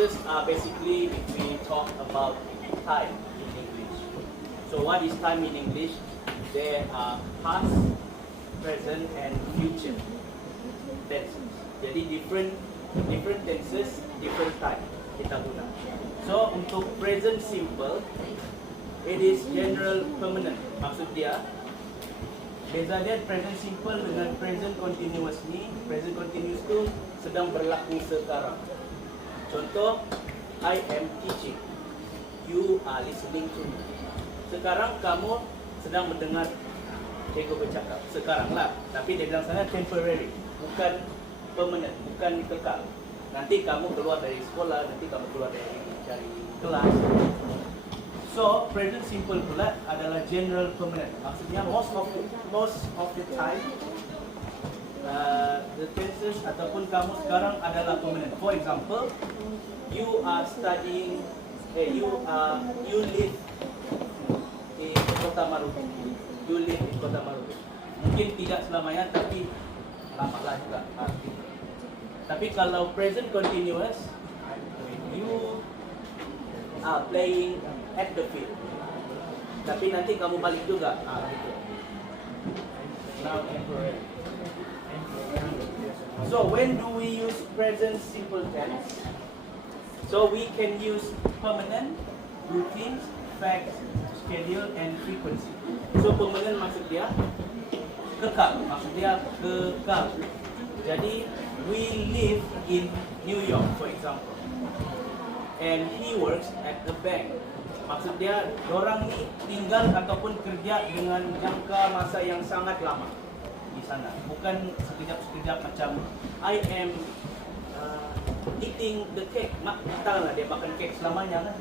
tenses are basically if we talk about time in English. So what is time in English? There are past, present, and future tenses. Jadi different tenses, different time kita guna. So untuk present simple, it is general permanent. Maksud dia, beza dia present simple dengan present continuous ni. Present continuous tu sedang berlaku sekarang. Contoh, I am teaching. You are listening to me. Sekarang kamu sedang mendengar cikgu bercakap. Sekarang lah. Tapi dia bilang sana temporary. Bukan permanent. Bukan kekal. Nanti kamu keluar dari sekolah. Nanti kamu keluar dari kelas. So, present simple pula adalah general permanent. Maksudnya most of the time the tenses ataupun kamu sekarang adalah permanent. For example, you are studying, you live di Kota Marudu. You live di Kota Marudu. Mungkin tidak selamanya, tapi lamalah juga artinya. Tapi kalau present continuous, you are playing at the field. Tapi nanti kamu balik juga. Gitu. Now temporary. So when do we use present simple tense? So we can use permanent, routines, facts, schedule, and frequency. So permanent maksud dia kekal. Maksud dia kekal. Jadi we live in New York, for example, and he works at the bank. Maksud dia, orang ni tinggal ataupun kerja dengan jangka masa yang sangat lama di sana. Bukan sekejap-sekejap macam I am eating the cake. Takkanlah dia makan kek selamanya kan?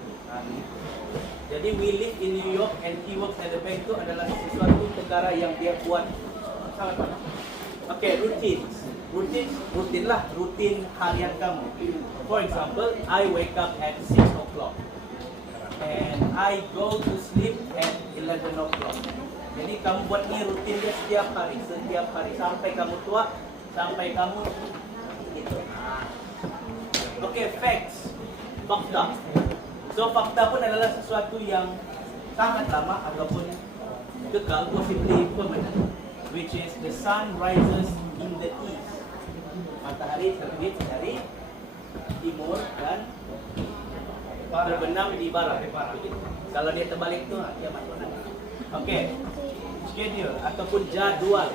Jadi we live in New York and he works at the bank itu adalah sesuatu perkara yang dia buat sangat lama. Okay, rutin lah, rutin harian kamu. For example, I wake up at 6 o'clock and I go to sleep at 11 o'clock. Jadi kamu buat ni rutin dia setiap hari sampai kamu tua, sampai kamu gitu. Okay, facts, fakta. So fakta pun adalah sesuatu yang sangat lama ataupun kekal, possibly permanent, which is the sun rises in the east. Matahari terbit dari timur dan terbenam di barat. Kalau dia terbalik tu dia masuk nanti. Okay, schedule ataupun jadual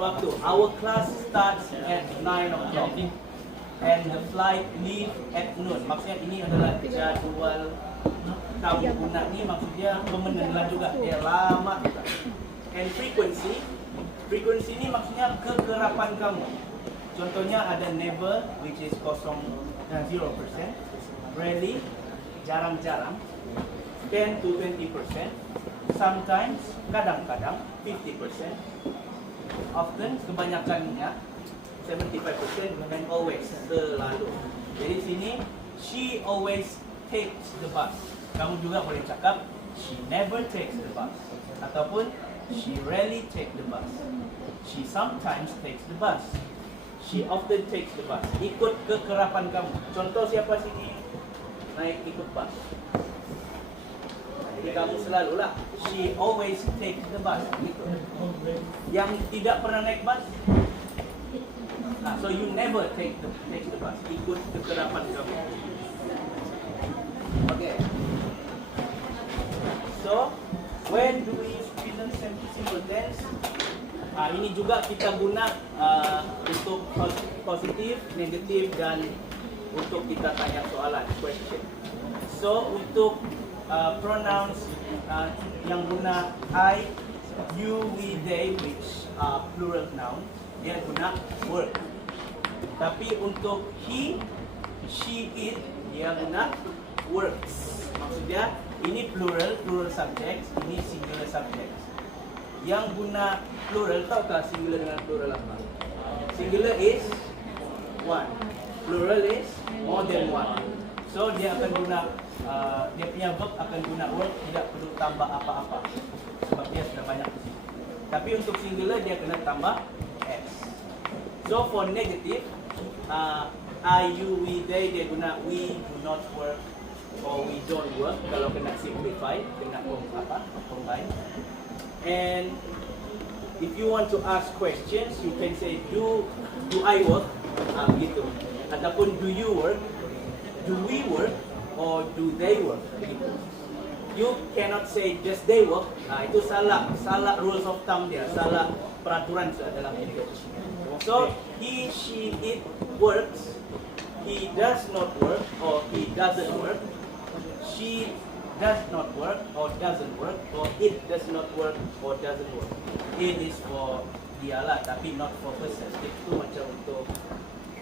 waktu. Our class starts at 9 o'clock and the flight leave at noon. Maksudnya ini adalah jadual kamu guna ni, maksudnya pemenang juga, dia lama juga. And frequency ni maksudnya kekerapan kamu. Contohnya ada never, which is 0%, rarely, jarang-jarang, 10 to 20%, sometimes, kadang-kadang, 50%, often, kebanyakannya, 75%, and always, selalu. Jadi sini, she always takes the bus. Kamu juga boleh cakap, she never takes the bus. Ataupun, she rarely takes the bus. She sometimes takes the bus. She often takes the bus. Ikut kekerapan kamu. Contoh siapa sini naik ikut bus? Jadi kamu selalulah. She always takes the bus. Gitu. Yang tidak pernah naik bus? So you never take the bus. Ikut kekerapan kamu. Okay. So when do we use present simple tense? Ini juga kita guna untuk positif, negatif, dan untuk kita tanya soalan, question. So untuk pronouns yang guna I, you, we, they, which are plural noun, dia guna work. Tapi untuk he, she, it, dia guna works. Maksudnya ini plural subjects, ini singular subjects. Yang guna plural, tahukah singular dengan plural apa? Singular is one, plural is more than one. So dia akan guna dia punya verb akan guna work, tidak perlu tambah apa-apa sebab dia sudah banyak di sini. Tapi untuk singular dia kena tambah s. So for negative, I, you, we, they, dia guna we do not work or we don't work. Kalau kena simplify, kena combine. And if you want to ask questions, you can say do I work? Gitu. Ataupun do you work? Do we work? Or do they work? Gitu. You cannot say just they work. Itu salah rules of thumb dia, salah peraturan dalam English. So he, she, it works. He does not work or he doesn't work. She does not work or doesn't work, or it does not work or doesn't work. It is for dia lah, tapi not for person. Itu macam untuk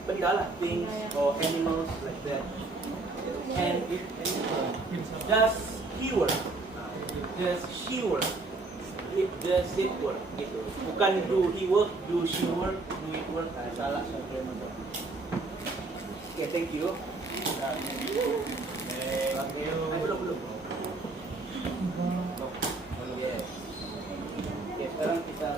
benda lah, things or animals like that. And it, does he work? Does she work? Does it work? Gitu. Bukan do he work, do she work, do it work. Salah. Okay, thank you. Belum. Yes. Okay, sekarang kita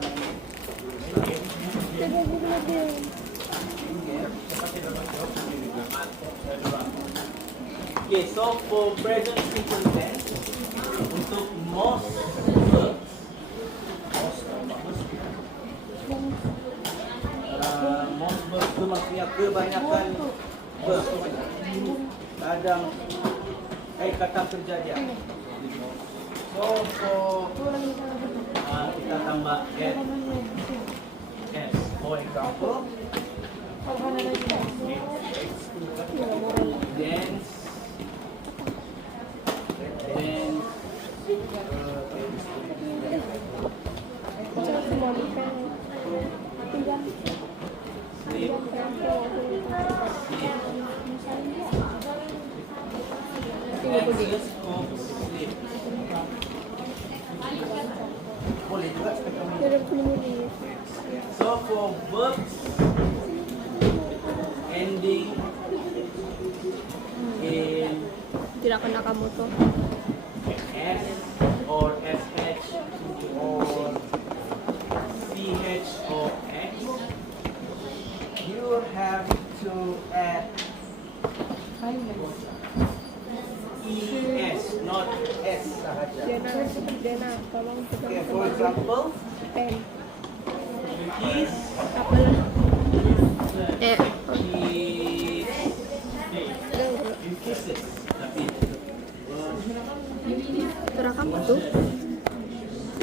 Okay, so for present simple tense, untuk most verbs, most verbs itu maksudnya kebanyakan verbs. Kadang kata kerja dia. So for kita tambah get s. For example, dance, sleep, sleep. Boleh juga so for verbs ending in tidak kena kamu tuh. S or SH or CH or X, you have to add ES, not S sahaja. Dena, tolong pegang. Okay, for example, pen. is, Apalah? kisses. Tapi terekam tuh.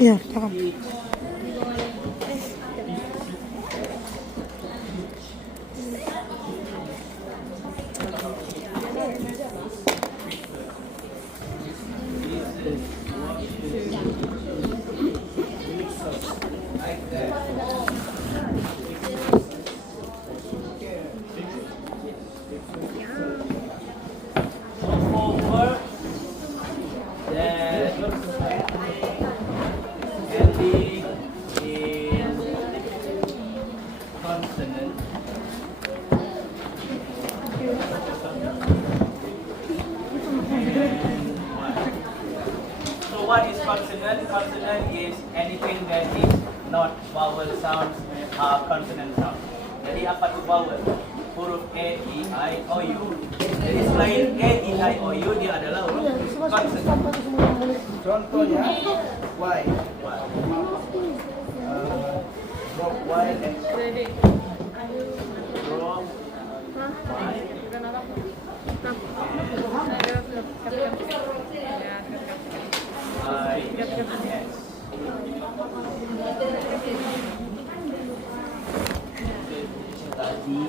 Iya, terekam. What is consonant? Consonant is anything that is not vowel sounds, consonant sound. Jadi apa tu vowel? Huruf A, E, I, O, U. Jadi selain A, E, I, O, U, dia adalah huruf consonant. Contohnya Y. Drop Y and drop Y. Yes. Tadi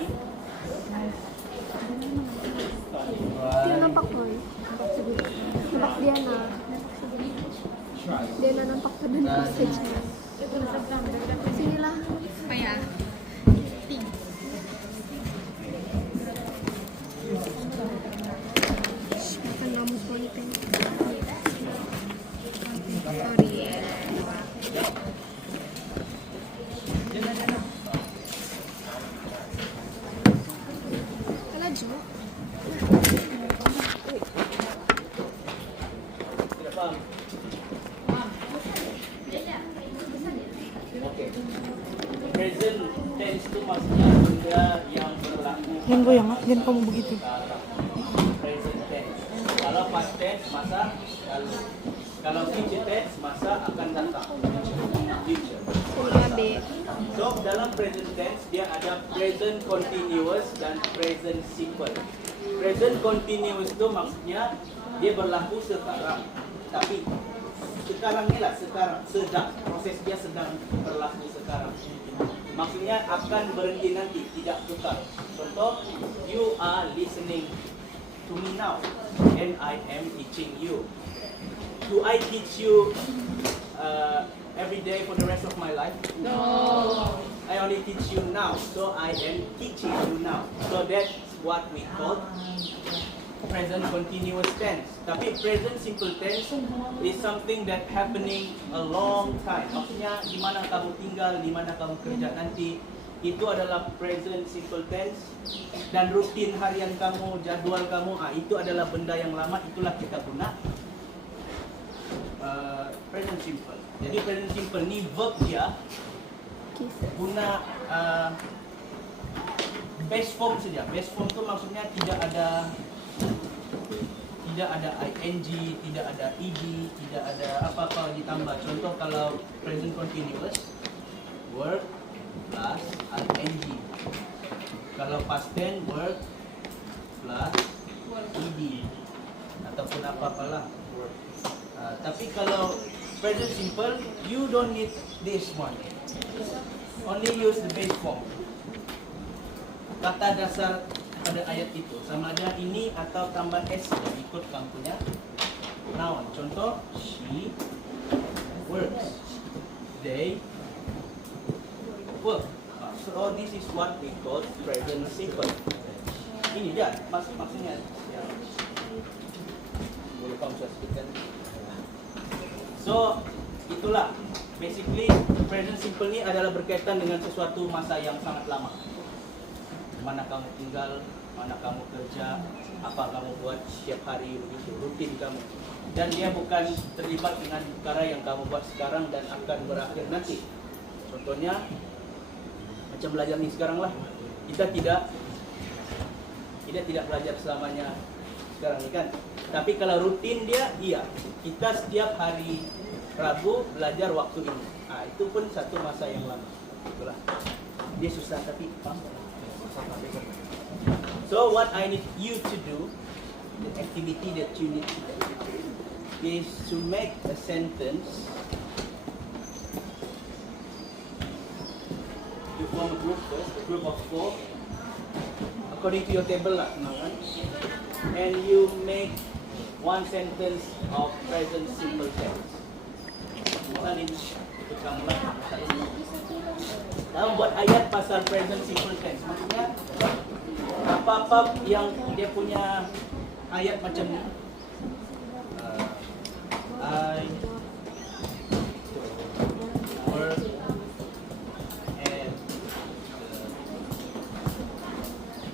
Dia nampak boy. Nampak Diana. Diana nampak pada message. Sinilah. Apa ya? Makan kamu konten. Sorry. Kalaju. tidak paham. Okay. Present tense itu maksudnya benda yang berlaku Jangan goyang, ah. Jangan kamu begitu. Present tense. Kalau past tense masa lalu. Kalau future tense masa akan datang. Future. 5B. So dalam present tense dia ada present continuous dan present simple. Present continuous itu maksudnya dia berlaku sekarang. Tapi sekarang ni lah, sekarang sedang, proses dia sedang berlaku sekarang. Maksudnya akan berhenti nanti, tidak kekal. Contoh, you are listening to me now and I am teaching you. Do I teach you every day for the rest of my life? No. I only teach you now, so I am teaching you now. So that's what we call present continuous tense. Tapi present simple tense is something that happening a long time. Maksudnya di mana kamu tinggal, di mana kamu kerja nanti, itu adalah present simple tense. Dan rutin harian kamu, jadual kamu, itu adalah benda yang lama, itulah kita guna present simple. Jadi present simple ni verb dia guna base form saja. Base form tu maksudnya tidak ada ing, tidak ada ed, tidak ada apa-apa ditambah. Contoh kalau present continuous, work plus ing. Kalau past tense, work plus ed ataupun apa-apalah. Tapi kalau present simple, you don't need this one. Only use the base form. Kata dasar pada ayat itu sama ada ini atau tambah s yang ikut kamu punya noun. Contoh, she works, they work. So this is what we call present simple. Ini dia maksudnya. Ya. Boleh kamu sebutkan? So itulah basically present simple ni adalah berkaitan dengan sesuatu masa yang sangat lama. Mana kamu tinggal, mana kamu kerja, apa kamu buat setiap hari, begitu rutin kamu. Dan dia bukan terlibat dengan perkara yang kamu buat sekarang dan akan berakhir nanti. Contohnya macam belajar ni sekarang lah. Kita tidak belajar selamanya sekarang ni kan. Tapi kalau rutin dia, iya. Kita setiap hari Rabu belajar waktu ini. Itu pun satu masa yang lama. Itulah. Dia susah tapi paham. So what I need you to do, the activity that you need to do, is to make a sentence. You form a group first, a group of 4, according to your table lah, kan? And you make one sentence of present simple tense. Misalnya itu kamu lah. Kamu buat ayat pasal present simple tense. Maksudnya apa-apa yang dia punya ayat macam ni. I work at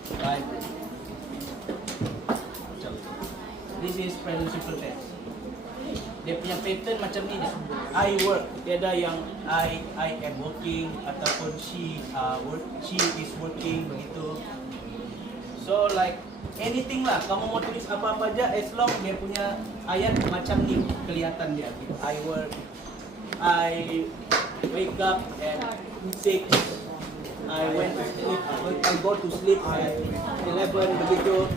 the library. This is present simple tense. Dia punya pattern macam ni je. I work. Dia ada yang I am working ataupun she is working begitu. So like anything lah. Kamu mau tulis apa-apa aja as long dia punya ayat macam ni kelihatan dia. I work. I wake up at 6. I went to sleep. I go to sleep at 11 begitu.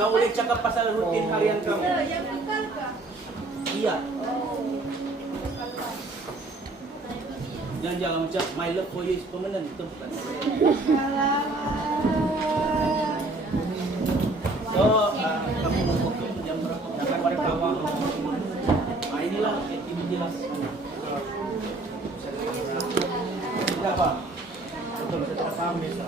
Kau boleh cakap pasal rutin harian kamu. Iya. Jangan macam my love for you is permanent, itu bukan. So kamu mau jam berapa? Jangan pada kawan. Inilah activity lah. Tidak apa? Betul, saya tidak paham biasa.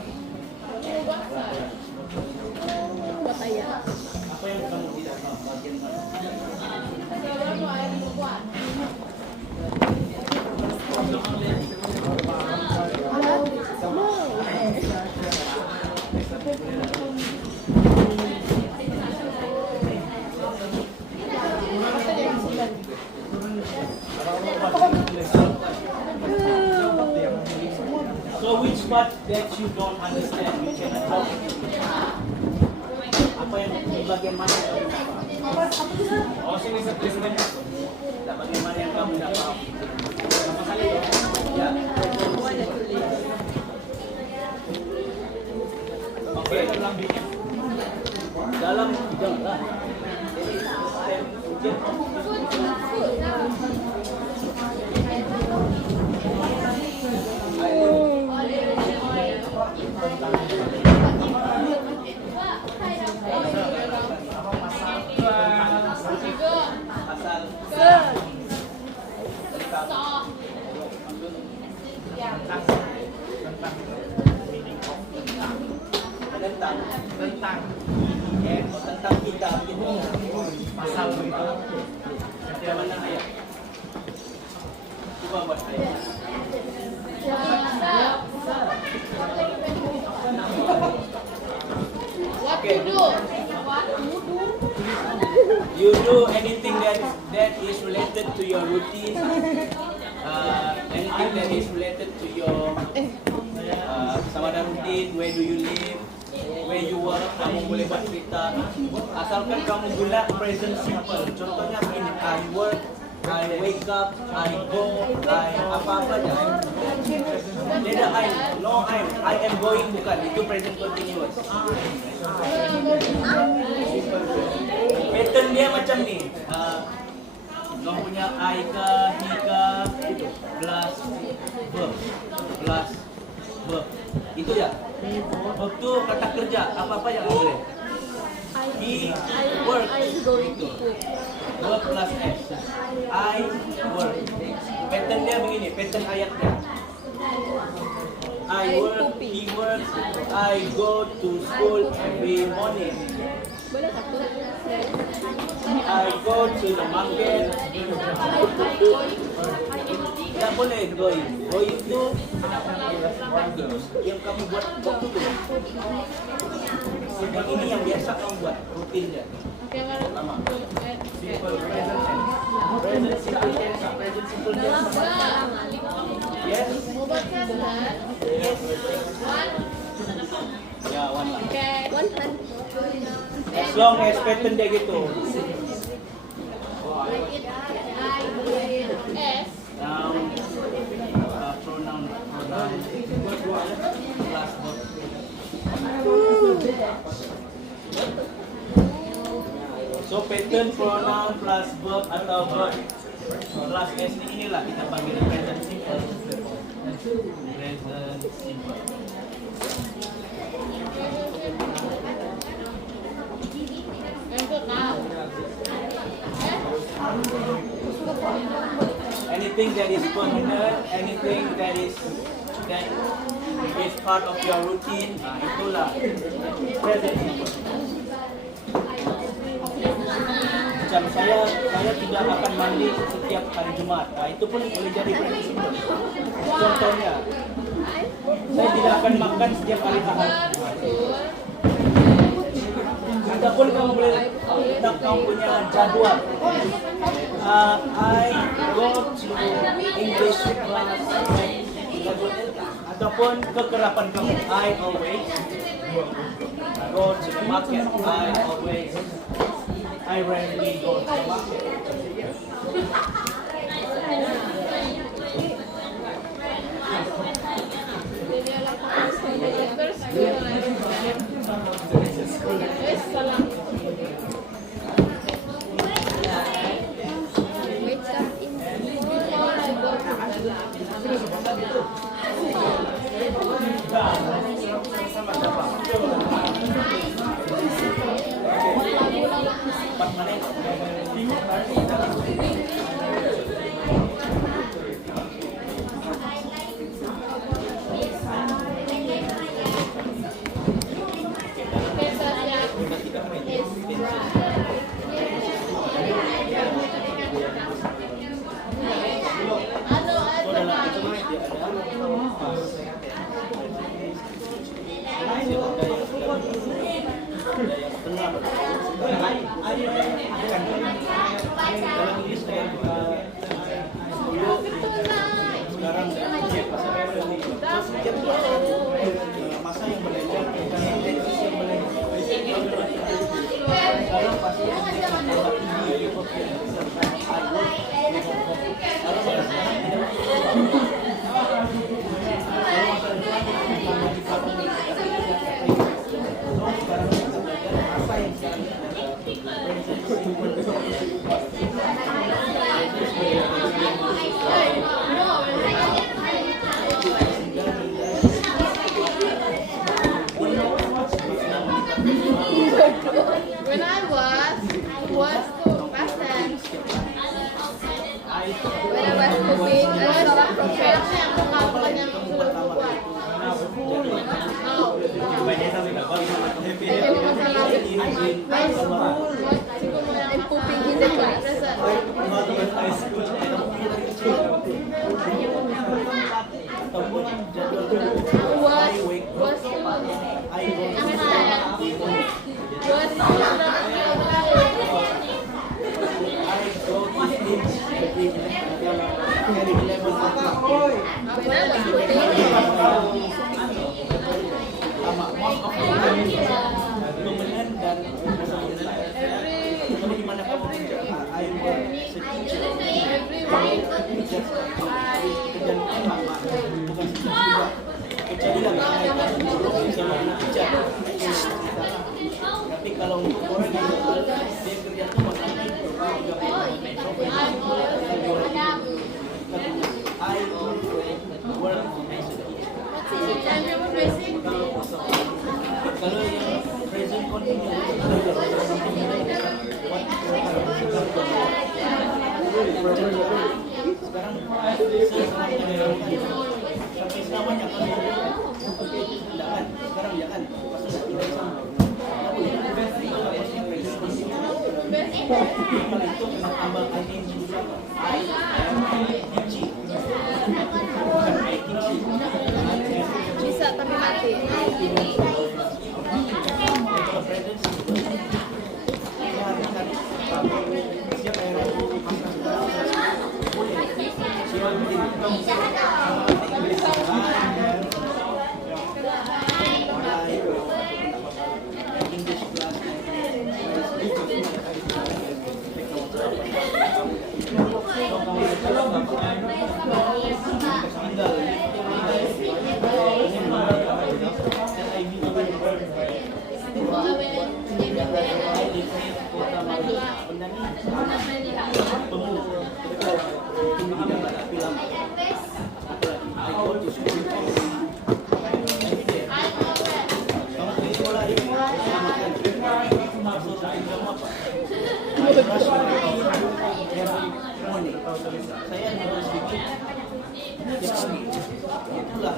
Buat ayat. Apa yang kamu tidak paham bagian mana? So So which part that you don't understand? You can talk. Apa yang di bagian mana kamu tidak paham? Oh, sini sebenarnya. Bagaimana yang kamu tidak paham? Ya. Oke. Dalam janganlah. Jadi sistem ujian tentang kita gitu. Pasal itu macam mana ayat? Coba buat ayat. What to do? You do anything that is related to your routine, anything that is related to your sama ada rutin, where do you live, where you work, kamu boleh buat cerita. Asalkan kamu guna present simple. Contohnya begini, I work, I wake up, I go, I apa-apa aja. Tidak I am going, bukan. Itu present continuous. Pattern dia macam ni. Kamu punya I ka, he ka, plus verb, plus verb. Itu ya. Verb tu kata kerja, apa-apa yang boleh. He work, itu. Verb plus S. I work. Pattern dia begini, pattern ayat dia. I work, he works, I go to school every morning. I go to the market. Tidak boleh going. Going itu yang kamu buat waktu itu. Yang ini yang biasa kamu buat rutinnya. Lama. Simple present tense. Present simple tense. Present simple tense. Yes. Yes. Ya, one lah. As long as pattern dia gitu. Noun, pronoun, plus verb. So pattern pronoun plus verb atau verb plus S inilah kita panggil present simple. Present simple. Anything that is permanent, anything that is part of your routine, itulah present simple. Macam saya tidak akan mandi setiap hari Jumat. Itu pun boleh jadi present simple. Contohnya, saya tidak akan makan setiap hari Ahad. Ataupun kamu boleh letak kamu punya jadwal. I go to English class. Ataupun kekerapan kamu. I always go to the market. I rarely go to the market. Sekarang When I was past tense. When I was cooking, I saw a prophet yang mengatakan yang sudah buat. Jadi masalah and pooping in the class. Tapi kalau untuk orang yang dia kerja tuh maksudnya kalau yang present continuous sekarang sampai selamanya kan jangan sekarang jangan maksudnya tidak sama itu kena tambah ing Bisa tapi mati. Saya nulis sedikit itulah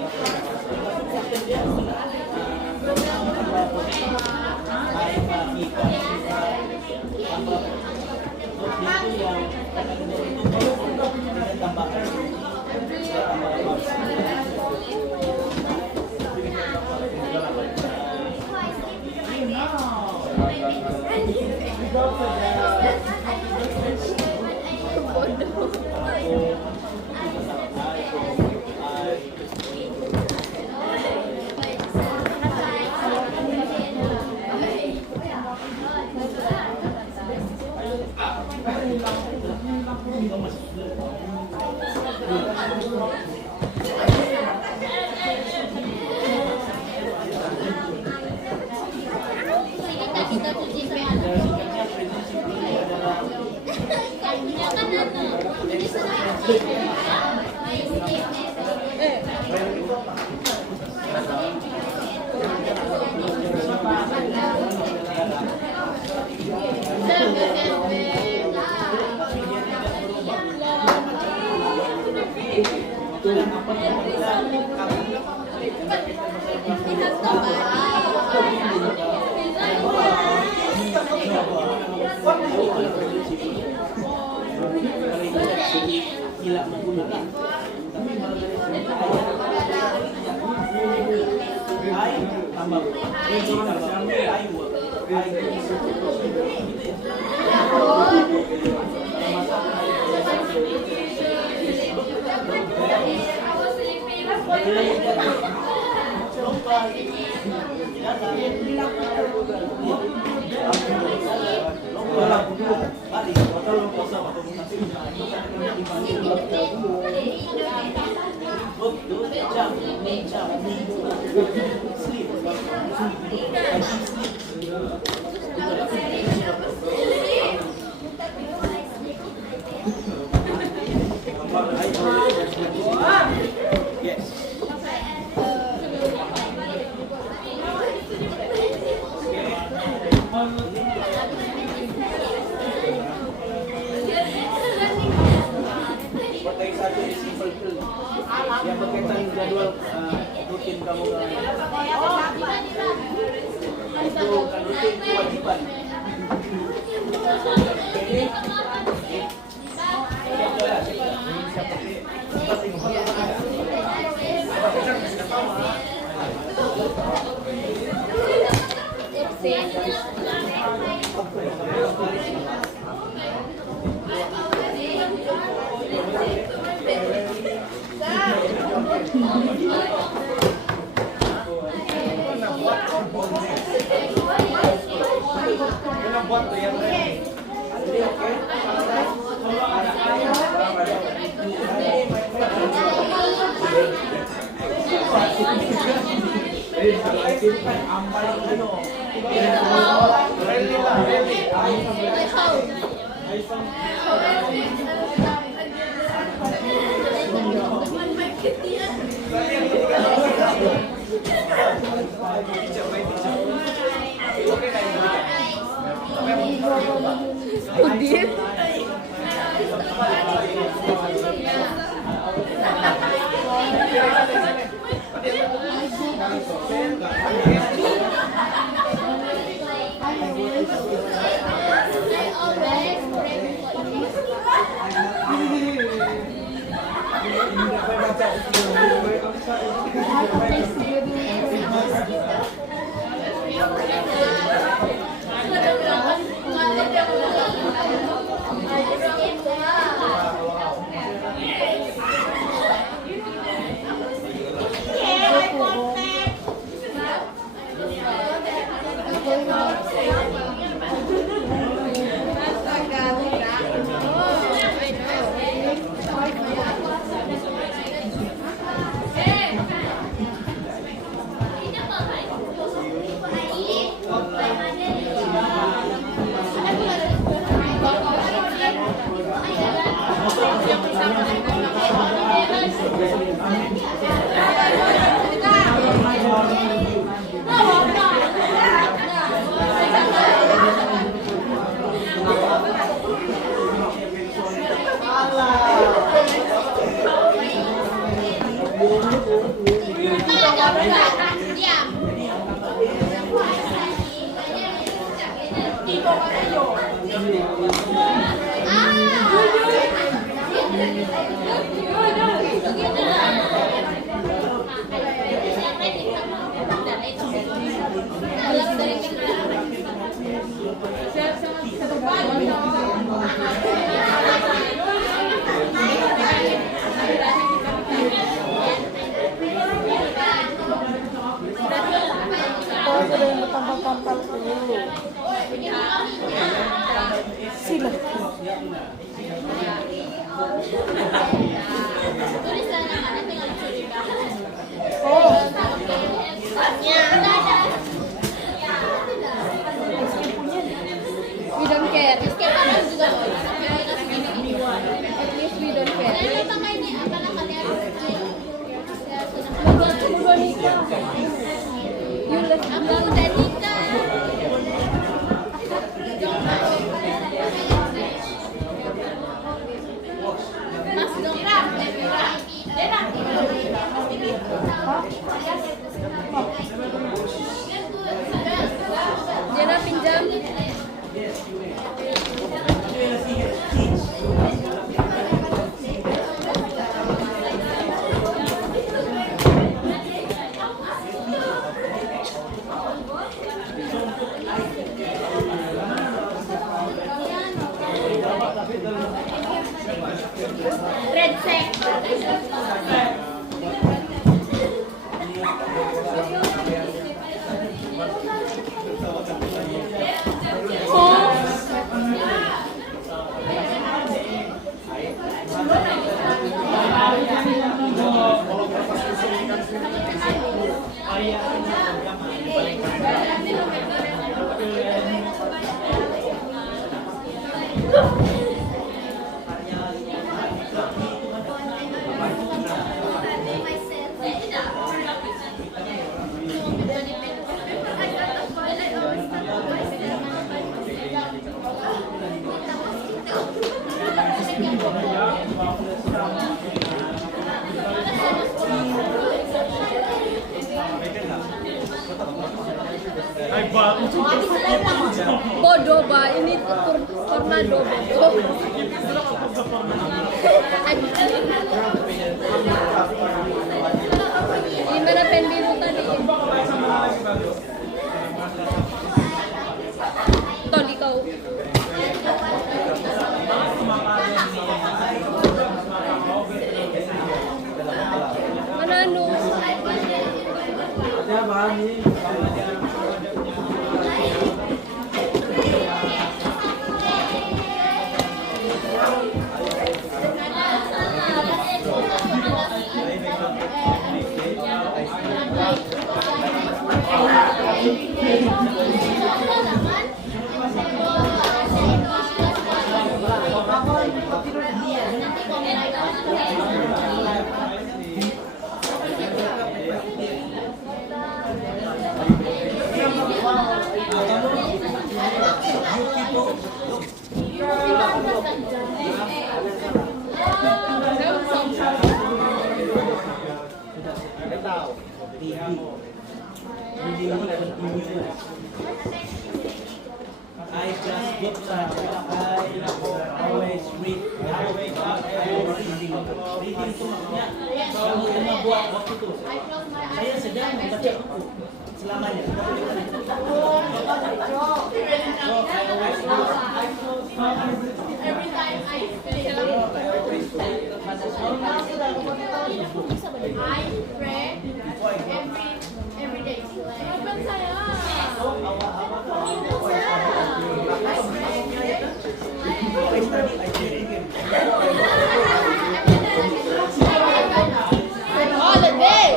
gila menggunakan tapi kalau dari sini I tambah I work I Pakai satu simple tool yang berkaitan jadwal rutin kamu itu bukan rutin, kewajiban. Udin. We don't care. At least we don't care. You let Jana pinjam. Bodoh ba? Ini tornado bodoh. Gimana pen biru tadi? Toli kau. Mana anu? I just get started. I always read. Reading itu maksudnya kamu cuma buat waktu itu. Saya sedang membaca buku selamanya. Every time I finish, I pray every day. Kapan saya? Holiday.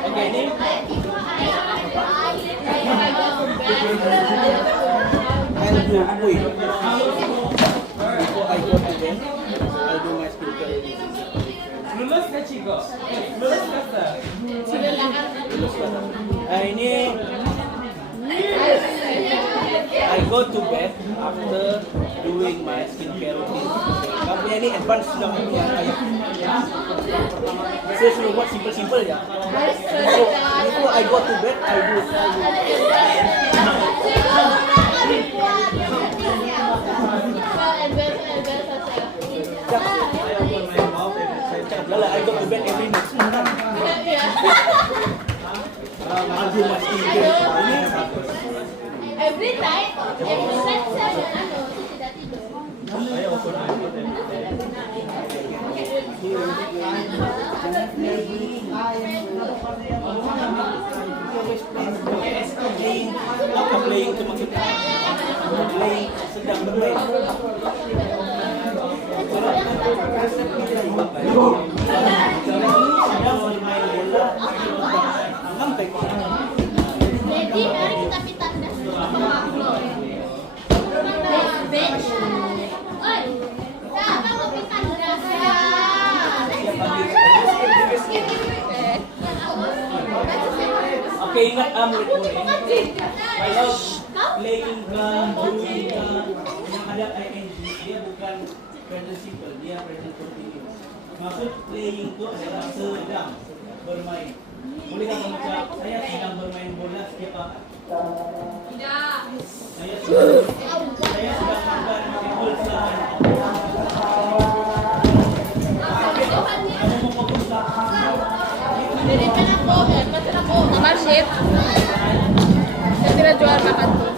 Oke, ini I'll do quick. Before I go to bed, I'll do my spiritual reading. Lulus nggak Ciko? Lulus nggak Sir? Ini I go to bed after doing my skincare routine. Kamu ini advance sudah punya kayak. Saya suruh buat simple ya. So, before I go to bed, I do. I go to bed every next morning. I'll do my skincare. Every night, every night saya tidak tidur. Playing itu maksudnya playing sedang bermain. Jadi mari kita pindah bench. Oi, siapa mau pindah Oke, ingat murid-murid. Kalau playing doing yang ada ing, dia bukan present simple, dia present continuous. Maksud playing itu adalah sedang bermain. Bolehkah kamu ucap, saya sedang bermain bola setiap hari? Tidak. Saya sedang makan apel selama. Kamu mau fokus lah. Jadi kan aku, Nomor shift. Yang tidak jual makan tuh.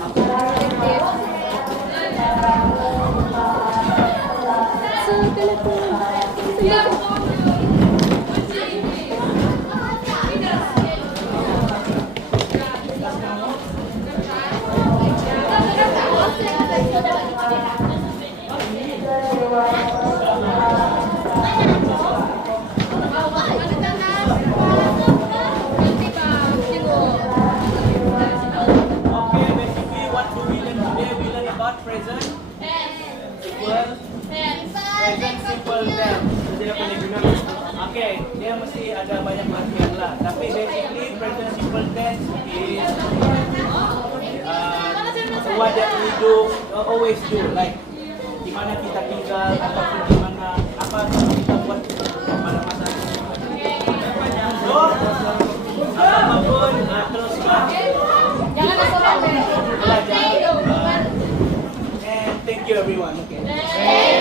Okay, basically what do we learn today? We learn about present, equal, present simple tense. Okay, dia mesti ada banyak latihan lah. Tapi basically present simple tense is what that we do, always do. Like di mana kita tinggal ataupun di mana apa yang kita buat pada masa itu. So, apapun teruslah belajar. And thank you everyone. Okay.